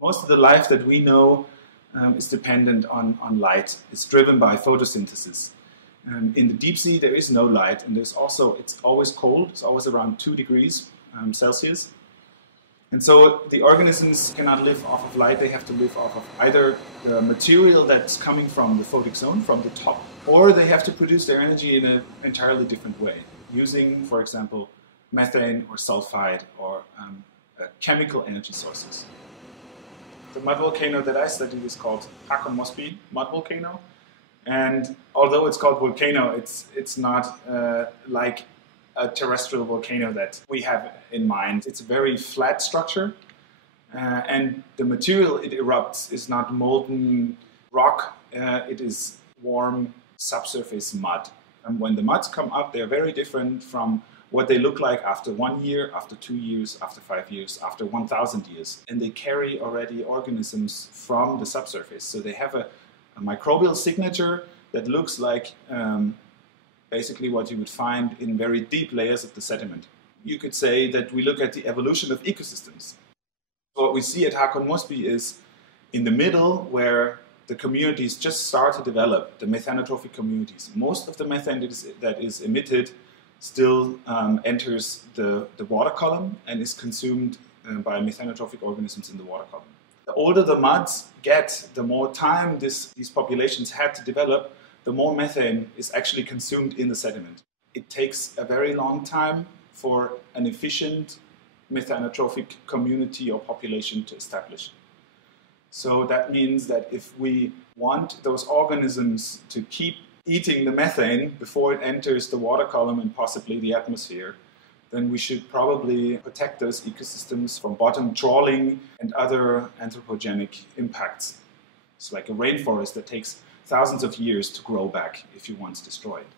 Most of the life that we know is dependent on light. It's driven by photosynthesis. In the deep sea there is no light, and it's always cold. It's always around 2 degrees Celsius. And so the organisms cannot live off of light. They have to live off of either the material that's coming from the photic zone, from the top, or they have to produce their energy in an entirely different way, using, for example, methane or sulfide or chemical energy sources. The mud volcano that I studied is called Håkon Mosby mud volcano. And although it's called volcano, it's not like a terrestrial volcano that we have in mind. It's a very flat structure, and the material it erupts is not molten rock, it is warm subsurface mud. And when the muds come up, they're very different from what they look like after 1 year, after 2 years, after 5 years, after 1,000 years. And they carry already organisms from the subsurface. So they have a microbial signature that looks like basically what you would find in very deep layers of the sediment. You could say that we look at the evolution of ecosystems. What we see at Håkon Mosby is in the middle, where the communities just start to develop, the methanotrophic communities. Most of the methane that is emitted still enters the water column and is consumed by methanotrophic organisms in the water column. The older the muds get, the more time these populations had to develop, the more methane is actually consumed in the sediment. It takes a very long time for an efficient methanotrophic community or population to establish. So that means that if we want those organisms to keep eating the methane before it enters the water column and possibly the atmosphere, then we should probably protect those ecosystems from bottom trawling and other anthropogenic impacts. It's like a rainforest that takes thousands of years to grow back if you once destroy it.